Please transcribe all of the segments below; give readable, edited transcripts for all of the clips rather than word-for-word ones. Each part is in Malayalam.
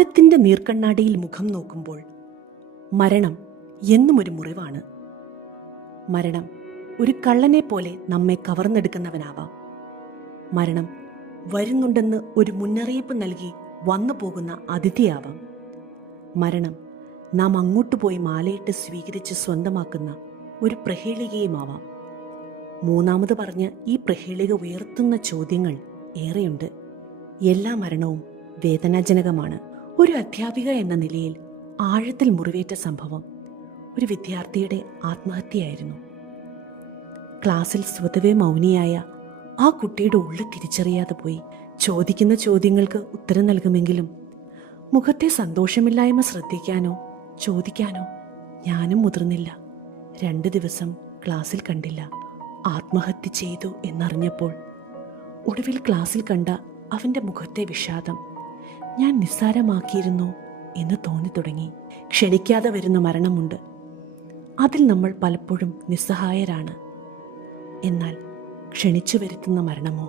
കാലത്തിൻ്റെ നീർക്കണ്ണാടിയിൽ മുഖം നോക്കുമ്പോൾ മരണം എന്നും ഒരു മുറിവാണ്. മരണം ഒരു കള്ളനെ പോലെ നമ്മെ കവർന്നെടുക്കുന്നവനാവാം. മരണം വരുന്നുണ്ടെന്ന് ഒരു മുന്നറിയിപ്പ് നൽകി വന്നു പോകുന്ന അതിഥിയാവാം. മരണം നാം അങ്ങോട്ട് പോയി മാലയിട്ട് സ്വീകരിച്ച് സ്വന്തമാക്കുന്ന ഒരു പ്രഹേളികയുമാവാം. മൂന്നാമത് പറഞ്ഞ ഈ പ്രഹേളിക ഉയർത്തുന്ന ചോദ്യങ്ങൾ ഏറെയുണ്ട്. എല്ലാ മരണവും വേദനാജനകമാണ്. ഒരു അധ്യാപിക എന്ന നിലയിൽ ആഴത്തിൽ മുറിവേറ്റ സംഭവം ഒരു വിദ്യാർത്ഥിയുടെ ആത്മഹത്യയായിരുന്നു. ക്ലാസ്സിൽ സ്വതവേ മൗനിയായ ആ കുട്ടിയുടെ ഉള്ളിൽ തിരിച്ചറിയാതെ പോയി. ചോദിക്കുന്ന ചോദ്യങ്ങൾക്ക് ഉത്തരം നൽകുമെങ്കിലും മുഖത്തെ സന്തോഷമില്ലായ്മ ശ്രദ്ധിക്കാനോ ചോദിക്കാനോ ഞാനും മുതിർന്നില്ല. 2 ദിവസം ക്ലാസ്സിൽ കണ്ടില്ല. ആത്മഹത്യ ചെയ്തു എന്നറിഞ്ഞപ്പോൾ ഒടുവിൽ ക്ലാസ്സിൽ കണ്ട അവൻ്റെ മുഖത്തെ വിഷാദം ഞാൻ നിസ്സാരമാക്കിയിരുന്നോ എന്ന് തോന്നി തുടങ്ങി. ക്ഷണിക്കാതെ വരുന്ന മരണമുണ്ട്. അതിൽ നമ്മൾ പലപ്പോഴും നിസ്സഹായരാണ്. എന്നാൽ ക്ഷണിച്ചു വരുത്തുന്ന മരണമോ?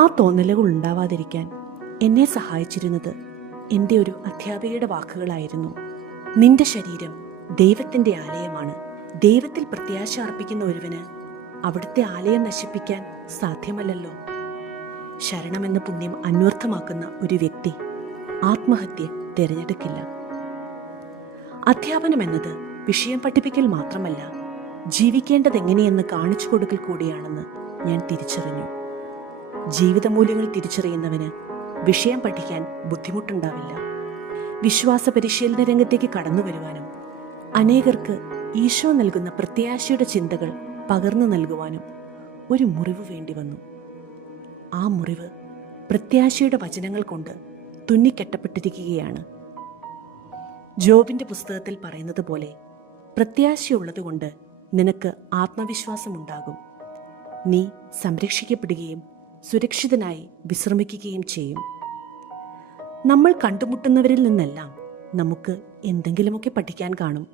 ആ തോന്നലുകൾ ഉണ്ടാവാതിരിക്കാൻ എന്നെ സഹായിച്ചിരുന്നത് എൻ്റെ ഒരു അധ്യാപികയുടെ വാക്കുകളായിരുന്നു. നിന്റെ ശരീരം ദൈവത്തിൻ്റെ ആലയമാണ്. ദൈവത്തിൽ പ്രത്യാശ അർപ്പിക്കുന്ന ഒരുവന് അവിടുത്തെ ആലയം നശിപ്പിക്കാൻ സാധ്യമല്ലല്ലോ. ശരണമെന്ന പുണ്യം അന്വർത്ഥമാക്കുന്ന ഒരു വ്യക്തി ആത്മഹത്യ തിരഞ്ഞെടുക്കില്ല. അധ്യാപനം എന്നത് വിഷയം പഠിപ്പിക്കൽ മാത്രമല്ല, ജീവിക്കേണ്ടതെങ്ങനെയെന്ന് കാണിച്ചു കൊടുക്കൽ കൂടിയാണെന്ന് ഞാൻ തിരിച്ചറിഞ്ഞു. ജീവിതമൂല്യങ്ങൾ തിരിച്ചറിയുന്നവന് വിഷയം പഠിക്കാൻ ബുദ്ധിമുട്ടുണ്ടാവില്ല. വിശ്വാസ പരിശീലന രംഗത്തേക്ക് കടന്നു വരുവാനും അനേകർക്ക് ഈശോ നൽകുന്ന പ്രത്യാശയുടെ ചിന്തകൾ പകർന്നു നൽകുവാനും ഒരു മുറിവ് വേണ്ടി വന്നു. ആ മുറിവ് പ്രത്യാശയുടെ വചനങ്ങൾ കൊണ്ട് തുന്നിക്കെട്ടപ്പെട്ടിരിക്കുകയാണ്. ജോബിന്റെ പുസ്തകത്തിൽ പറയുന്നത് പോലെ, പ്രത്യാശയുള്ളതുകൊണ്ട് നിനക്ക് ആത്മവിശ്വാസമുണ്ടാകും. നീ സംരക്ഷിക്കപ്പെടുകയും സുരക്ഷിതനായി വിശ്രമിക്കുകയും ചെയ്യും. നമ്മൾ കണ്ടുമുട്ടുന്നവരിൽ നിന്നെല്ലാം നമുക്ക് എന്തെങ്കിലുമൊക്കെ പഠിക്കാൻ കാണും.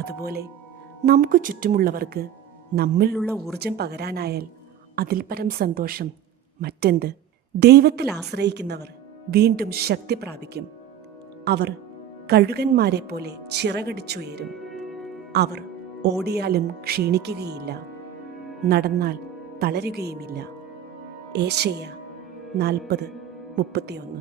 അതുപോലെ നമുക്ക് ചുറ്റുമുള്ളവർക്ക് നമ്മിലുള്ള ഊർജം പകരാനായാൽ അതിൽ പരം സന്തോഷം മറ്റെന്ത്? ദൈവത്തിൽ ആശ്രയിക്കുന്നവർ വീണ്ടും ശക്തി പ്രാപിക്കും. അവർ കഴുകന്മാരെ പോലെ ചിറകടിച്ചുയരും. അവർ ഓടിയാലും ക്ഷീണിക്കുകയില്ല, നടന്നാൽ തളരുകയുമില്ല. ഏശയ്യ 40:31.